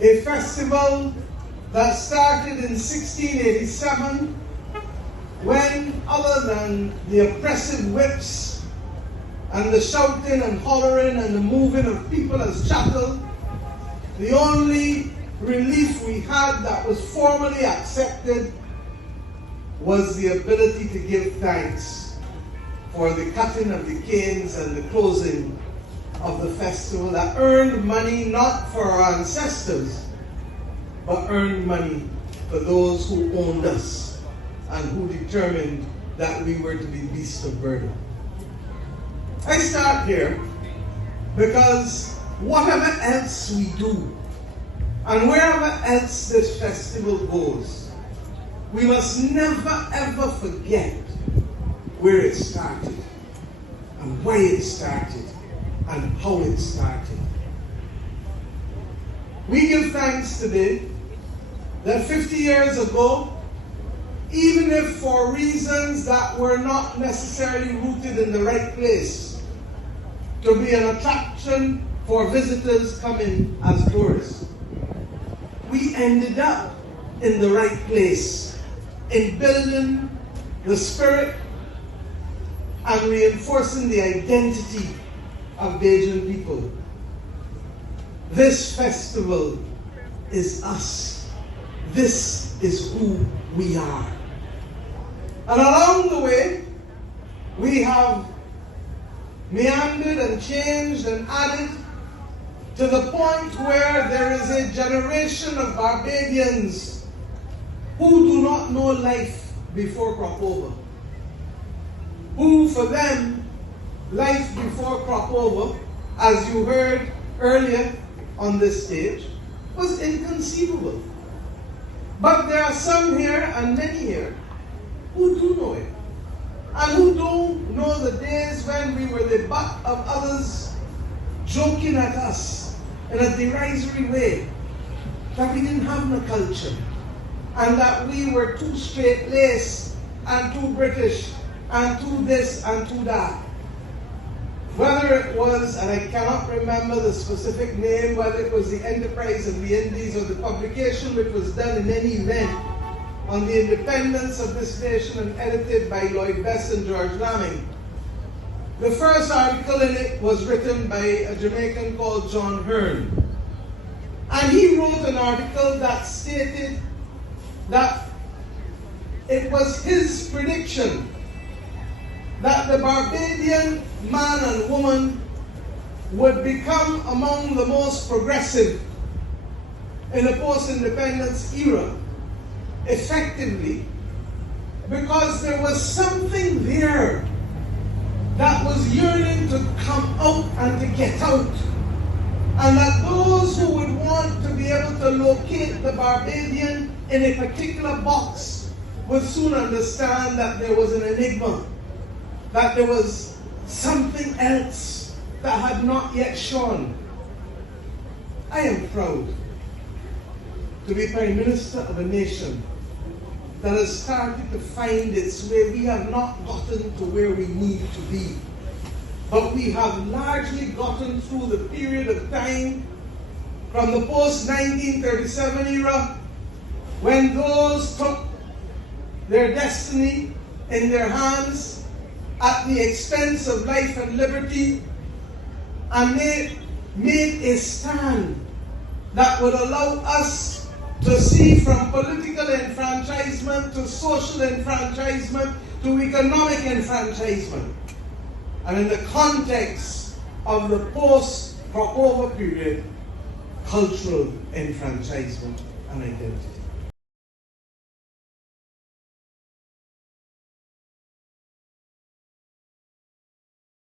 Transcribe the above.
A festival that started in 1687 when, other than the oppressive whips and the shouting and hollering and the moving of people as chattel, the only relief we had that was formally accepted was the ability to give thanks for the cutting of the canes and the closing of the festival that earned money not for our ancestors, but earned money for those who owned us and who determined that we were to be beasts of burden. I start here because whatever else we do and wherever else this festival goes, we must never ever forget where it started and why it started and how it started. We give thanks today that 50 years ago, even if for reasons that were not necessarily rooted in the right place, to be an attraction for visitors coming as tourists, we ended up in the right place in building the spirit and reinforcing the identity of Bajan people. This festival is us. This is who we are. And along the way, we have meandered and changed and added to the point where there is a generation of Barbadians who do not know life before crop over. Who, for them, life before crop over, as you heard earlier on this stage, was inconceivable. But there are some here and many here who do know it, and who don't know the days when we were the butt of others joking at us in a derisory way, that we didn't have no culture, and that we were too straight-laced and too British and too this and too that. Whether it was, and I cannot remember the specific name, whether it was the Enterprise of the Indies or the publication which was done in any event on the independence of this nation and edited by Lloyd Best and George Lamming. The first article in it was written by a Jamaican called John Hearn. And he wrote an article that stated that it was his prediction that the Barbadian man and woman would become among the most progressive in the post-independence era, effectively, because there was something there that was yearning to come out and to get out. And that those who would want to be able to locate the Barbadian in a particular box would soon understand that there was an enigma, that there was something else that had not yet shone. I am proud to be Prime Minister of a nation that has started to find its way. We have not gotten to where we need to be, but we have largely gotten through the period of time from the post-1937 era, when those took their destiny in their hands at the expense of life and liberty, and they made a stand that would allow us to see from political enfranchisement to social enfranchisement to economic enfranchisement. And in the context of the post-crop over period, cultural enfranchisement and identity.